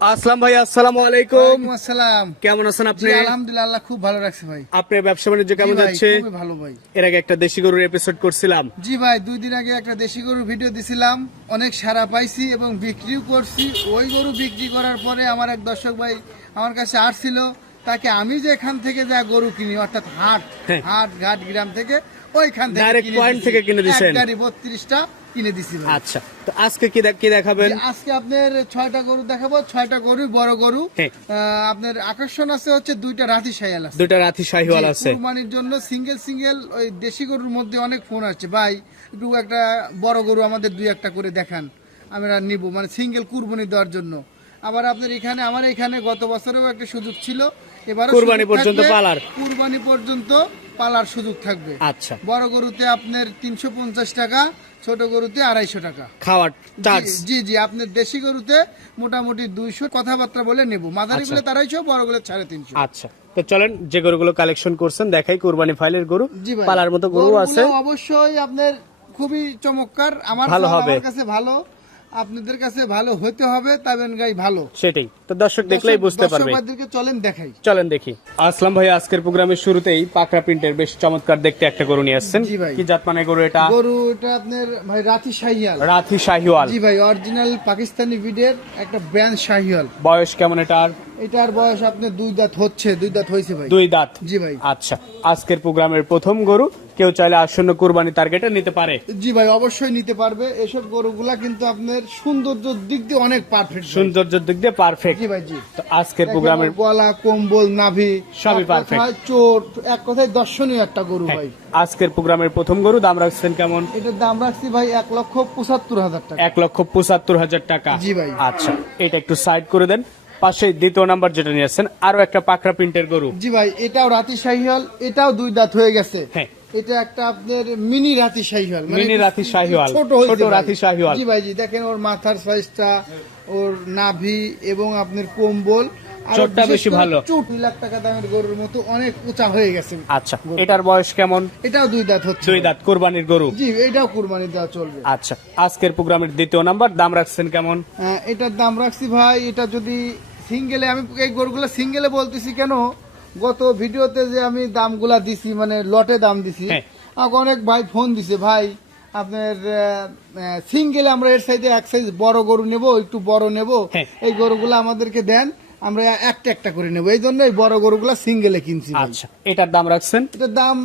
আসলাম ভাই আসসালামু আলাইকুম। আসসালাম। কেমন আছেন আপনি? আলহামদুলিল্লাহ আল্লাহ খুব ভালো রাখছে ভাই। আপনার ব্যবসা বাণিজ্য কেমন যাচ্ছে? খুবই ভালো ভাই। এর আগে একটা দেশি গরুর এপিসোড করছিলাম। জি ভাই দুই দিন আগে একটা দেশি গরুর ভিডিও দিছিলাম। অনেক সারা পাইছি এবং বিক্রিও করছি। ওই গরু বিক্রি করার পরে আমার এক দর্শক ভাই আমার কাছে আসছিল। তাকে আমি যে এখান থেকে যা গরু কিনি অর্থাৎ হাট হ্যাঁ। হাট ঘাট গ্রাম থেকে ওইখান থেকে point দিছি। থেকে কিনে দিছেন? গাড়ি বত্রিশটা কিনে দিছি ভাই। আচ্ছা তো আজকে কি কি দেখাবেন? আজকে আপনার গরু দেখাবো গরু বড় গরু। হ্যাঁ। আপনার আকর্ষণ আছে হচ্ছে দুইটা রাতি সাইয়াল আছে। দুইটা রাথি শাহিওয়াল আছে। কুরবানির জন্য সিঙ্গেল সিঙ্গেল ওই দেশি গরুর মধ্যে অনেক ফোন আসছে ভাই একটু একটা বড় গরু আমাদের দুই একটা করে দেখান। আমরা নিব মানে সিঙ্গেল কুরবানি দেওয়ার জন্য। আবার আপনার এখানে আমার এখানে গত বছরেও একটা সুযোগ ছিল। এবার কুরবানি পর্যন্ত পালার। কুরবানি পর্যন্ত পালার সুযোগ থাকবে। আচ্ছা। বড় গরুতে আপনার তিনশো পঞ্চাশ টাকা ছোট গরুতে আড়াইশো টাকা। খাওয়ার চার্জ জি, জি আপনার দেশি গরুতে মোটামুটি দুইশো কথাবার্তা বলে নেব। মাদারি গুলো আড়াইশো বড়গুলো সাড়ে তিনশো। আচ্ছা। তো চলেন যে গরুগুলো কালেকশন করছেন দেখাই কুরবানি ফাইলের গরু। পালার মতো গরু আছে। অবশ্যই আপনার খুবই চমৎকার। আমার ভালো হবে। কাছে ভালো। আপনাদের কাছে ভালো হতে হবে তাবেন গাই ভালো। সেটাই। তো দর্শক দেখলেই বুঝতে পারবে। দর্শকবাদীদেরকে চলেন দেখাই। চলেন দেখি। আসলাম ভাই আজকের প্রোগ্রামের শুরুতেই পাকড়া প্রিন্টের বেশ চমৎকার দেখতে একটা গরু নিয়ে আসছেন। কি জাত মানে গরু এটা? গরু এটা আপনার ভাই রাতি শাহিয়াল। রাথি শাহিওয়াল। জি ভাই অরিজিনাল পাকিস্তানি বিডের একটা ব্র্যান্ড শাহিয়াল বয়স কেমন এটার? এটার বয়স আপনার দুই দাঁত হচ্ছে দুই দাঁত হয়েছে ভাই। দুই দাঁত। জি ভাই। আচ্ছা আজকের প্রোগ্রামের প্রথম গরু কেউ চাইলে আসন্ন কুরবানি টার্গেটে নিতে পারে। জি ভাই অবশ্যই নিতে পারবে। এসব গরুগুলা কিন্তু আপনার সৌন্দর্যের দিক দিয়ে অনেক পারফেক্ট সৌন্দর্যের দিক দিয়ে পারফেক্ট জি ভাই জি। তো আজকের প্রোগ্রামের গলা কম্বল নাভি সবই পারফেক্ট চোট এক কথায় দর্শনীয় একটা গরু হ্যাঁ, ভাই। আজকের প্রোগ্রামের প্রথম গরু দাম রাখছেন কেমন? এটার দাম রাখছি ভাই এক লক্ষ পঁচাত্তর হাজার টাকা। এক লক্ষ পঁচাত্তর হাজার টাকা। জি ভাই। আচ্ছা এটা একটু সাইড করে দেন। পাশে দ্বিতীয় নাম্বার যেটা নিয়ে আসছেন আরও একটা পাকড়া প্রিন্টের গরু। জি ভাই এটাও রাতি শাহিওয়াল এটাও দুই দাঁত হয়ে গেছে। হ্যাঁ। এটা একটা আপনার মিনি রাতি শাহিওয়াল মিনি রাতি শাহিওয়াল, ছোট ছোট। রাতি শাহিওয়াল। জি ভাই জি দেখেন ওর মাথার সাইজটা ওর নাভি এবং আপনার কম্বল। আর চোটটা বেশি ভালো। চোট লাখ টাকা দামের গরুর মতো অনেক উঁচা হয়ে গেছে। আচ্ছা এটার বয়স কেমন? এটাও দুই দাঁত হচ্ছে। দুই দাঁত কোরবানির গরু। জি এটাও কুরবানি দেওয়া চলবে। আচ্ছা আজকের প্রোগ্রামের দ্বিতীয় নাম্বার দাম রাখছেন কেমন? হ্যাঁ, এটার দাম রাখছি ভাই এটা যদি সিঙ্গেলে আমি এই গরুগুলো সিঙ্গেলে বলতেছি কেন? গত ভিডিওতে যে আমি দামগুলা দিছি মানে লটে দাম দিছি হ্যাঁ। আমাকে অনেক ভাই ফোন দিছে ভাই আপনার সিঙ্গেল আমরা এর সাইডে এক সাইজ বড় গরু নেব একটু বড় নেব হ্যাঁ। এই গরুগুলো আমাদেরকে দেন আমরা একটা একটা করে নেব এই জন্য এই বড় গরুগুলা সিঙ্গেলে কিনছি। আচ্ছা এটার দাম রাখছেন এটার দাম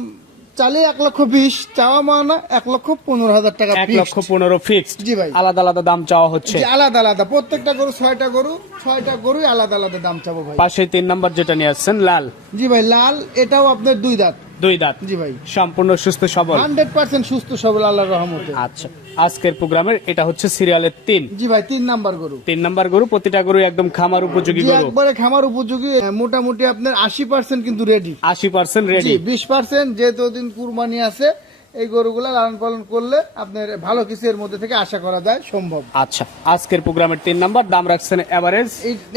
চালে এক লক্ষ বিশ চাওয়া মানা এক লক্ষ পনেরো হাজার টাকা এক লক্ষ পনেরো ফিক্সড জি ভাই। আলাদা আলাদা দাম চাওয়া হচ্ছে। আলাদা আলাদা। প্রত্যেকটা গরু ছয়টা গরু ছয়টা গরুই আলাদা আলাদা দাম চাবো ভাই। পাশে তিন নাম্বার যেটা নিয়ে আসছেন লাল। জি ভাই লাল এটাও আপনার দুই দাঁত। দুই দাঁত। জি ভাই। সম্পূর্ণ সুস্থ সবল। হান্ড্রেড পার্সেন্ট সুস্থ সবল আল্লাহর রহমতে। আচ্ছা আজকের প্রোগ্রামের এটা হচ্ছে সিরিয়ালের তিন। জি ভাই তিন নাম্বার গরু। তিন নাম্বার গরু প্রতিটা গরু একদম খামার উপযোগী গরু। একবারে খামার উপযোগী মোটামুটি আপনার আশি পার্সেন্ট কিন্তু রেডি আশি পার্সেন্ট জি রেডি বিশ পার্সেন্ট যেহেতু দিন কুরবানি আছে এই গরুগুলা লালন পালন করলে আপনার ভালো কিছু এর মধ্যে থেকে আশা করা যায় সম্ভব। আচ্ছা আজকের প্রোগ্রামের তিন নাম্বার দাম রাখছেন এভারেজ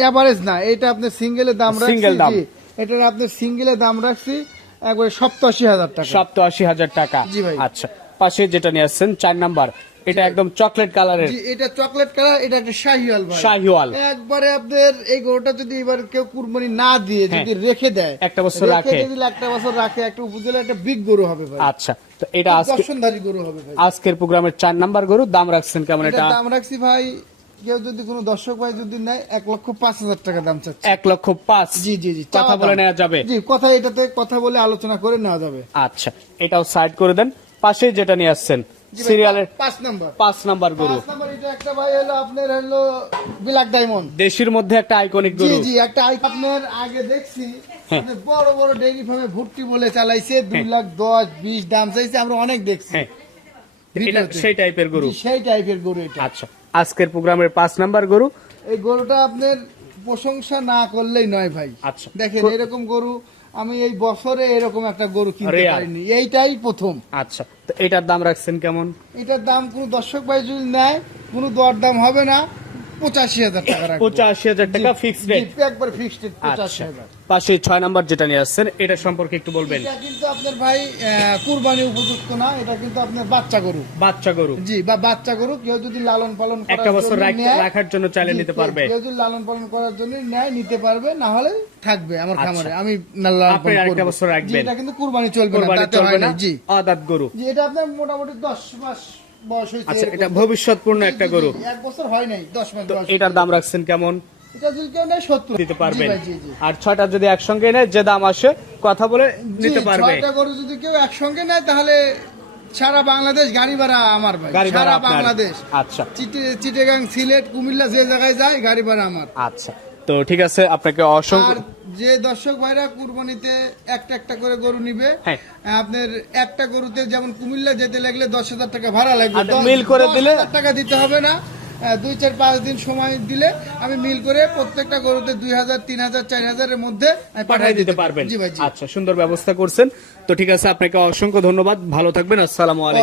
এভারেজ না এটা আপনার সিঙ্গেলের দাম রাখছি Single দাম। এটার আপনার সিঙ্গেলের দাম রাখছি একবারে সপ্তাশি হাজার টাকা। সপ্তাশি হাজার টাকা। জি ভাই। আচ্ছা পাশে যেটা নিয়ে আসছেন চার নাম্বার এটা একদম চকলেট কালারের। এটা চকলেট কালার এটা একটা শাহিওয়াল ভাই। শাহিওয়াল। একবারে আপনার এই গরুটা যদি এবার কেউ কুরবানি না দিয়ে হ্যাঁ। যদি রেখে দেয় একটা বছর রাখে। যদি একটা বছর রাখে একটা উপজেলা একটা বিগ গরু হবে ভাই। আচ্ছা তো এটা আজকে গরু হবে ভাই। আজকের প্রোগ্রামের চার নাম্বার গরু দাম রাখছেন কেমন এটা? দাম রাখছি ভাই কেউ যদি কোনো দর্শক ভাই যদি নেয় এক লক্ষ পাঁচ হাজার টাকা দাম চাচ্ছে। এক লক্ষ পাঁচ? জি জি জি কথা বলে নেওয়া যাবে? জি কথা এটাতে কথা বলে আলোচনা করে নেওয়া যাবে। আচ্ছা এটাও সাইড করে দেন। পাশে যেটা নিয়ে আসছেন জি সিরিয়ালের পাঁচ নাম্বার। পাঁচ নাম্বার গরু। এটা একটা ভাই হলো আপনার হলো ব্ল্যাক ডায়মন্ড। দেশের মধ্যে একটা আইকনিক জি গরু। জি একটা আই- আপনার আগে দেখছি হ্যাঁ। বড় বড় ডেইরি ফার্মে ভর্তি বলে চালাইছে দুই লাখ দশ বিশ দাম চাইছে আমরা অনেক দেখছি। হ্যাঁ। সেই টাইপের গরু। সেই টাইপের গরু এটা। আচ্ছা। আজকের প্রোগ্রামের পাঁচ নাম্বার গরু। এই গরুটা আপনার প্রশংসা না করলেই নয় ভাই। আচ্ছা। দেখেন এরকম গরু আমি এই বছরে এরকম একটা গরু কিনতে। পারিনি। এইটাই প্রথম। আচ্ছা তো এটার দাম রাখছেন কেমন? এটার দাম কোনো দর্শক ভাই যদি নেয় কোনো দর দাম হবে না। পঁচাশি হাজার টাকা পঁচাশি হাজার টাকা ফিক্সড রেট একবার ফিক্সড পঁচাশি আচ্ছা। হাজার। পাশে ছয় নাম্বার যেটা নিয়ে আসছেন এটা সম্পর্কে একটু বলবেন। এটা কিন্তু আপনার ভাই কুরবানি উপযুক্ত না এটা কিন্তু আপনার বাচ্চা গরু। বাচ্চা গরু। জি বা বাচ্চা গরু কেউ যদি লালন পালন একটা বছর রাখার জন্য চাইলে জি, নিতে পারবে। কেউ যদি লালন পালন করার জন্য নেয় নিতে পারবে না হলে থাকবে আমার আচ্ছা। খামারে। আমি আপনি পালন বছর রাখবেন। এটা কিন্তু কুরবানি চলবে না চলবে না। না? জি। আদাত গরু। জি এটা আপনার মোটামুটি দশ মাস বয়স হয়েছে আচ্ছা। এটা ভবিষ্যৎপূর্ণ একটা গরু। এক বছর হয় নাই দশ মাস এটার দাম রাখছেন কেমন? এটা যদি কেউ নেয় সত্তর। দিতে পারবেন। জি ভাই, জি, জি। আর ছয়টা যদি একসঙ্গে নেয় যে দাম আসে কথা বলে নিতে পারবে। ছয়টা গরু যদি কেউ একসঙ্গে নেয় তাহলে সারা বাংলাদেশ গাড়ি ভাড়া আমার ভাই। গাড়ি ভাড়া সারা বাংলাদেশ। আচ্ছা। চিটে- চিটেগাং সিলেট কুমিল্লা যে জায়গায় যায় গাড়ি ভাড়া আমার। আচ্ছা। তো ঠিক আছে আপনাকে অসংখ্য যে দর্শক ভাইরা কুরবানিতে একটা একটা করে গরু নিবে হ্যাঁ। আপনার একটা গরুতে যেমন কুমিল্লা যেতে লাগলে দশ হাজার টাকা ভাড়া লাগবে। আচ্ছা, মিল করে দিলে? টাকা দিতে হবে না। দুই চার পাঁচ দিন সময় দিলে আমি মিল করে প্রত্যেকটা গরুতে দুই হাজার তিন হাজার চার হাজারের মধ্যে পাঠিয়ে দিতে পারবেন। আচ্ছা সুন্দর ব্যবস্থা করছেন। তো ঠিক আছে আপনাকে অসংখ্য ধন্যবাদ। ভালো থাকবেন। আসসালামু আলাইকুম।